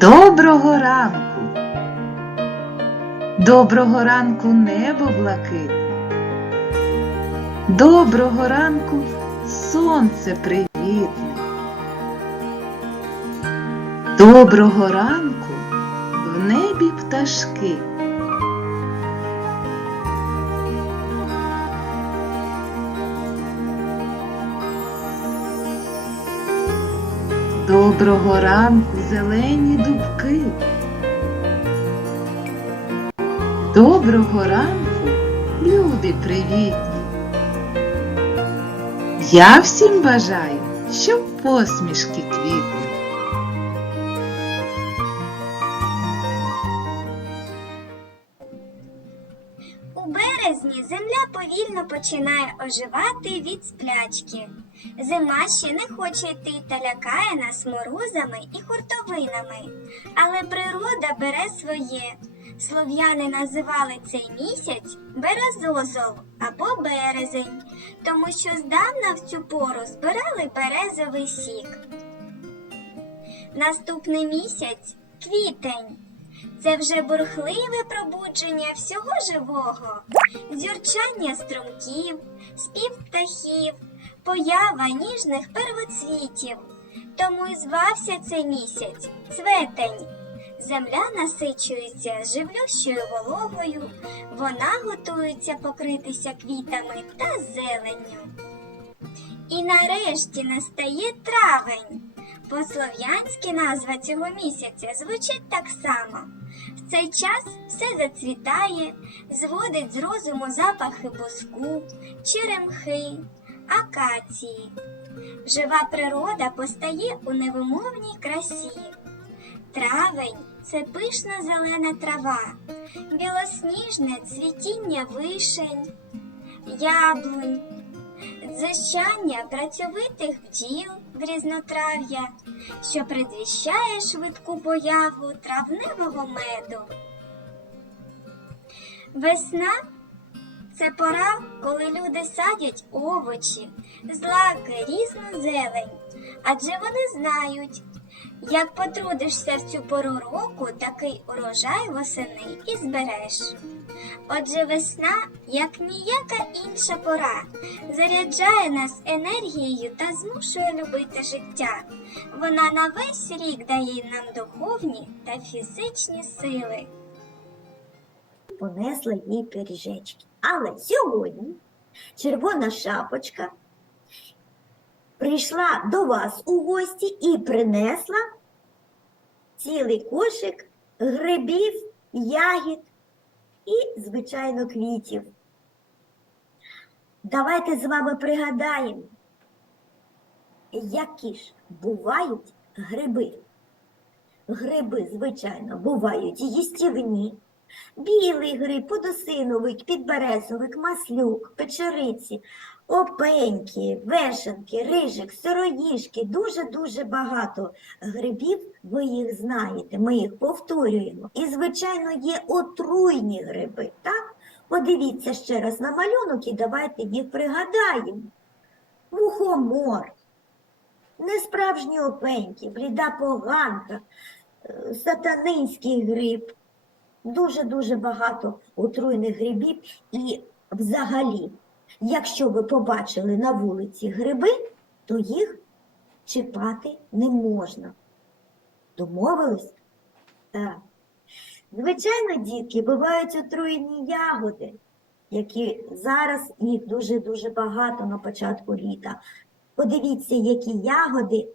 Доброго ранку! Доброго ранку небо блакитне. Доброго ранку сонце привітне. Доброго ранку в небі пташки. Доброго ранку, зелені дубки. Доброго ранку, люди привітні. Я всім бажаю, щоб посмішки квітли. У березні земля повільно починає оживати від сплячки. Зима ще не хоче йти та лякає нас морозами і хуртовинами. Але природа бере своє. Слов'яни називали цей місяць березозол або березень, тому що здавна в цю пору збирали березовий сік. Наступний місяць квітень. Це вже бурхливе пробудження всього живого, дзюрчання струмків, спів птахів, поява ніжних первоцвітів. Тому і звався цей місяць цветень. Земля насичується живлющою вологою, вона готується покритися квітами та зеленню. І нарешті настає травень. По-слов'янськи назва цього місяця звучить так само. В цей час все зацвітає, зводить з розуму запахи буску, черемхи, акації. Жива природа постає у невимовній красі. Травень це пишна зелена трава, білосніжне цвітіння вишень, яблунь, дзищання працьовитих бджіл в різнотрав'я, що предвіщає швидку появу травневого меду. Весна це пора, коли люди садять овочі, злаки, різну зелень, адже вони знають, як потрудишся в цю пору року, такий урожай восени і збереш. Отже, весна, як ніяка інша пора, заряджає нас енергією та змушує любити життя. Вона на весь рік дає нам духовні та фізичні сили. понесла їй пиріжечки. Але сьогодні червона шапочка прийшла до вас у гості і принесла цілий кошик грибів, ягід і, звичайно, квітів. Давайте з вами пригадаємо, які ж бувають гриби. Гриби, звичайно, бувають їстівні. Білий гриб, подосиновик, підберезовик, маслюк, печериці, опеньки, вешенки, рижик, сироїжки, дуже-дуже багато грибів, ви їх знаєте, ми їх повторюємо. І, звичайно, є отруйні гриби, так? Подивіться ще раз на малюнок і давайте їх пригадаємо. Мухомор, несправжні опеньки, бліда поганка, е, сатанинський гриб, дуже-дуже багато отруйних грибів. І взагалі, якщо ви побачили на вулиці гриби, то їх чіпати не можна. Домовились? Так. Звичайно, дітки, бувають отруєні ягоди, які зараз їх дуже-дуже багато на початку літа. Подивіться, які ягоди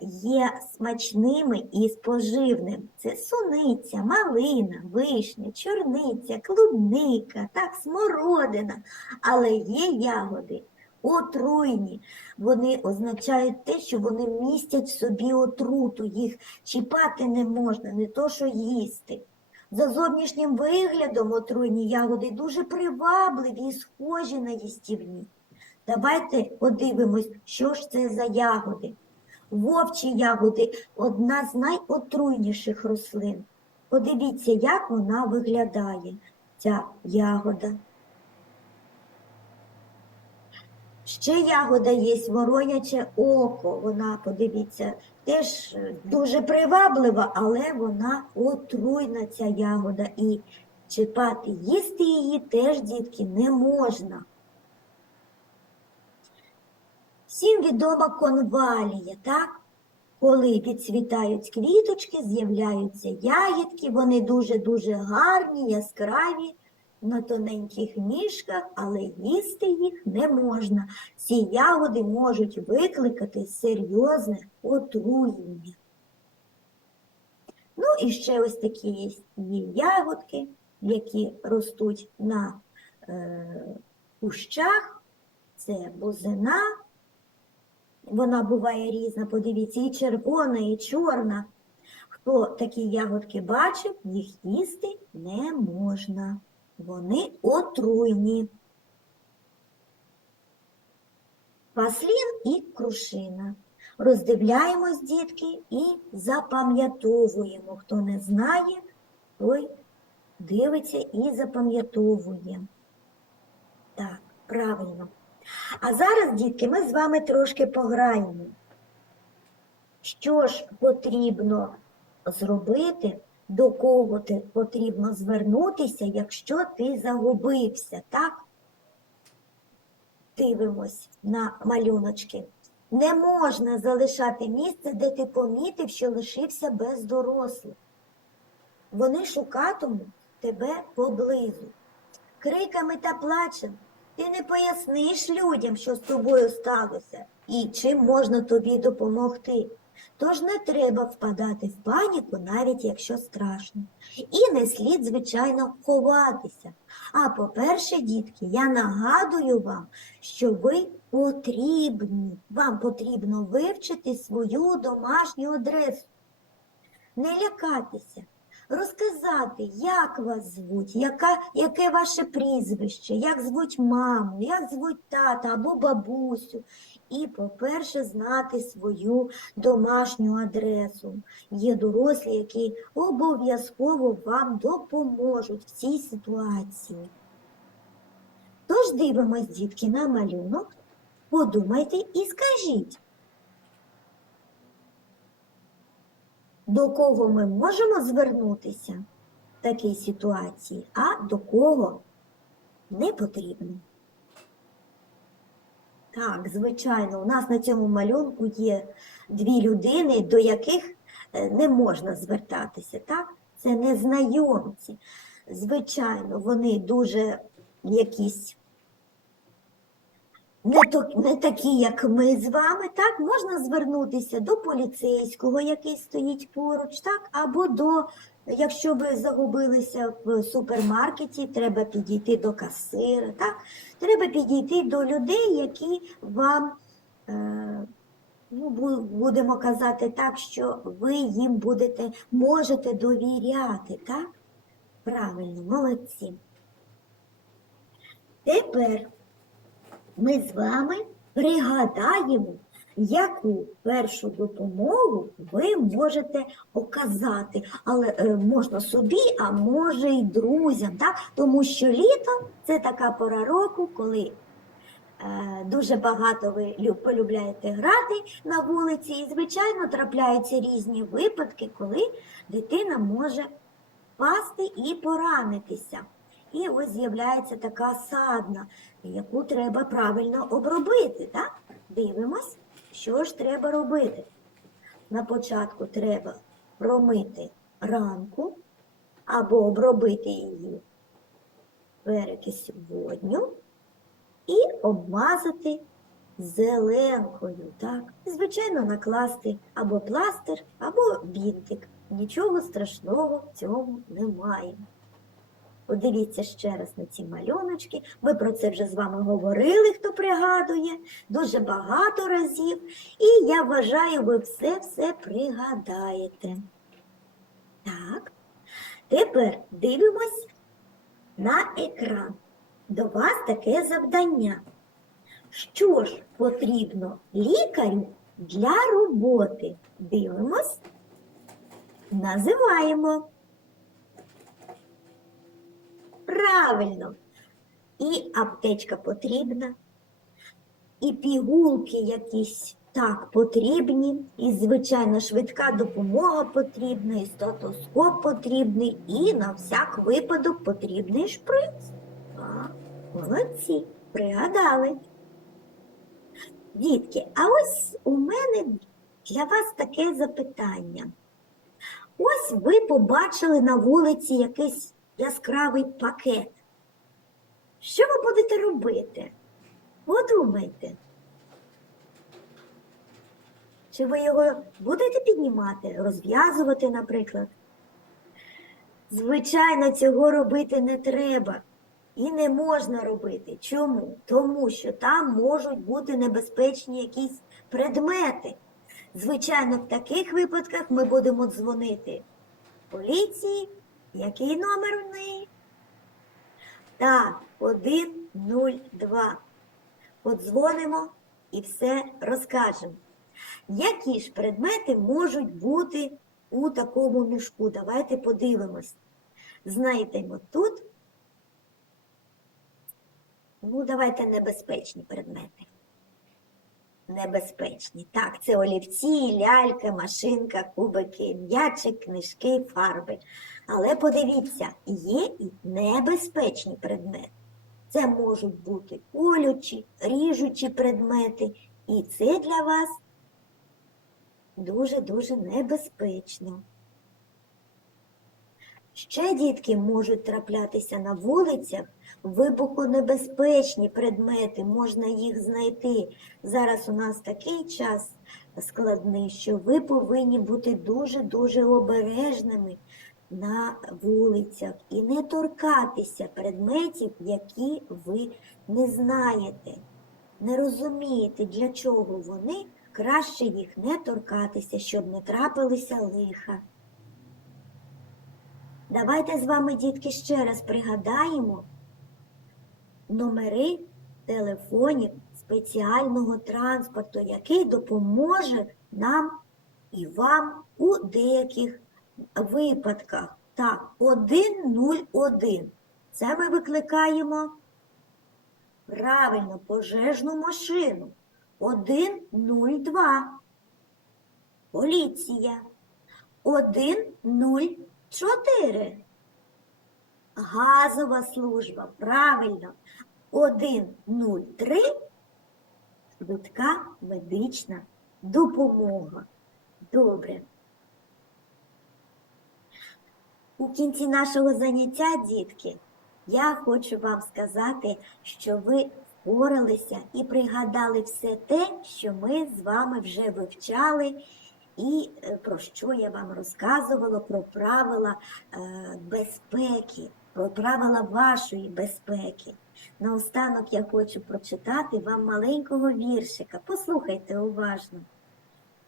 є смачними і споживними. Це суниця, малина, вишня, чорниця, клубника, так, смородина. Але є ягоди отруйні. Вони означають те, що вони містять в собі отруту, їх чіпати не можна, не то що їсти. За зовнішнім виглядом отруйні ягоди дуже привабливі і схожі на їстівні. Давайте подивимось, що ж це за ягоди. Вовчі ягоди одна з найотруйніших рослин. Подивіться, як вона виглядає, ця ягода. Ще ягода є вороняче око. Вона, подивіться, теж дуже приваблива, але вона отруйна, ця ягода. І чіпати, їсти її теж, дітки, не можна. Всім відома конвалія, так? Коли відцвітають квіточки, з'являються ягідки, вони дуже-дуже гарні, яскраві, на тоненьких ніжках, але їсти їх не можна. Ці ягоди можуть викликати серйозне отруєння. Ну і ще ось такі є ягодки, які ростуть на е, кущах. Це бузина. Вона буває різна, подивіться, і червона, і чорна. Хто такі ягодки бачив, їх їсти не можна. Вони отруйні. Паслін і крушина. Роздивляємось, дітки, і запам'ятовуємо. Хто не знає, той дивиться і запам'ятовує. Так, правильно. А зараз, дітки, ми з вами трошки пограємо. Що ж потрібно зробити, до кого ти потрібно звернутися, якщо ти загубився, так? Дивимось на малюночки. Не можна залишати місце, де ти помітив, що лишився без дорослих. Вони шукатимуть тебе поблизу. Криками та плачем ти не поясниш людям, що з тобою сталося, і чим можна тобі допомогти. Тож не треба впадати в паніку, навіть якщо страшно. І не слід, звичайно, ховатися. А по-перше, дітки, я нагадую вам, що ви потрібні. Вам потрібно вивчити свою домашню адресу. Не лякатися, розказати, як вас звуть, яка, яке ваше прізвище, як звуть маму, як звуть тата або бабусю. І, по-перше, знати свою домашню адресу. Є дорослі, які обов'язково вам допоможуть в цій ситуації. Тож дивимось, дітки, на малюнок, подумайте і скажіть, до кого ми можемо звернутися в такій ситуації, а до кого не потрібно. Так, звичайно, у нас на цьому малюнку є дві людини, до яких е, не можна звертатися. Так? Це незнайомці. Звичайно, вони дуже якісь не, такі, як ми з вами, так, можна звернутися до поліцейського, який стоїть поруч, так, або до, якщо ви загубилися в супермаркеті, треба підійти до касира, так, треба підійти до людей, які вам, е, ну, будемо казати так, що ви їм будете, можете довіряти, так? Правильно, молодці. Тепер ми з вами пригадаємо, яку першу допомогу ви можете оказати, але е, можна собі, а може й друзям, так? тому що літо це така пора року, коли е, дуже багато ви полюбляєте грати на вулиці, і, звичайно, трапляються різні випадки, коли дитина може впасти і поранитися. І ось з'являється така садна, яку треба правильно обробити. Так? Дивимось, що ж треба робити. На початку треба промити ранку або обробити її перекисю водню і обмазати зеленкою. Так? Звичайно, накласти або пластир, або бінтик. Нічого страшного в цьому немає. Подивіться ще раз на ці малюночки. Ми про це вже з вами говорили, хто пригадує, дуже багато разів. І я вважаю, ви все-все пригадаєте. Так, тепер дивимось на екран. До вас таке завдання. Що ж потрібно лікарю для роботи? Дивимось, називаємо. Правильно. І аптечка потрібна, і пігулки якісь Так, потрібні, і, звичайно, швидка допомога потрібна, і стетоскоп потрібний, і на всяк випадок потрібний шприц. А, молодці, пригадали. Дітки, а ось у мене для вас таке запитання. Ось ви побачили на вулиці якийсь яскравий пакет. Що ви будете робити? Подумайте. Чи ви його будете піднімати, розв'язувати, наприклад? Звичайно, цього робити не треба і не можна робити. Чому? Тому що там можуть бути небезпечні якісь предмети. Звичайно, в таких випадках ми будемо дзвонити поліції. Який номер у неї? Так, 102. Подзвонимо і все розкажемо. Які ж предмети можуть бути у такому мішку? Давайте подивимось. Знайдемо тут. Ну, давайте небезпечні предмети. Небезпечні. Так, це олівці, лялька, машинка, кубики, м'ячик, книжки, фарби. Але подивіться, є і небезпечні предмети. Це можуть бути колючі, ріжучі предмети. І це для вас дуже-дуже небезпечно. Ще дітки можуть траплятися на вулицях вибухонебезпечні предмети, можна їх знайти. Зараз у нас такий час складний, що ви повинні бути дуже-дуже обережними на вулицях і не торкатися предметів, які ви не знаєте, не розумієте, для чого вони, краще їх не торкатися, щоб не трапилися лиха. Давайте з вами, дітки, ще раз пригадаємо номери телефонів спеціального транспорту, який допоможе нам і вам у деяких випадках. Так, 101. Це ми викликаємо правильно пожежну машину. 102. Поліція. 104. Газова служба. Правильно. 103. Швидка медична допомога. Добре. У кінці нашого заняття, дітки, я хочу вам сказати, що ви впоралися і пригадали все те, що ми з вами вже вивчали, і е, про що я вам розказувала, про правила е, безпеки, про правила вашої безпеки. Наостанок я хочу прочитати вам маленького віршика. Послухайте уважно.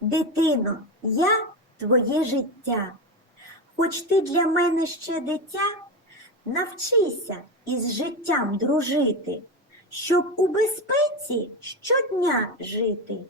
Дитино, я твоє життя. Хоч ти для мене ще дитя, навчися із життям дружити, щоб у безпеці щодня жити.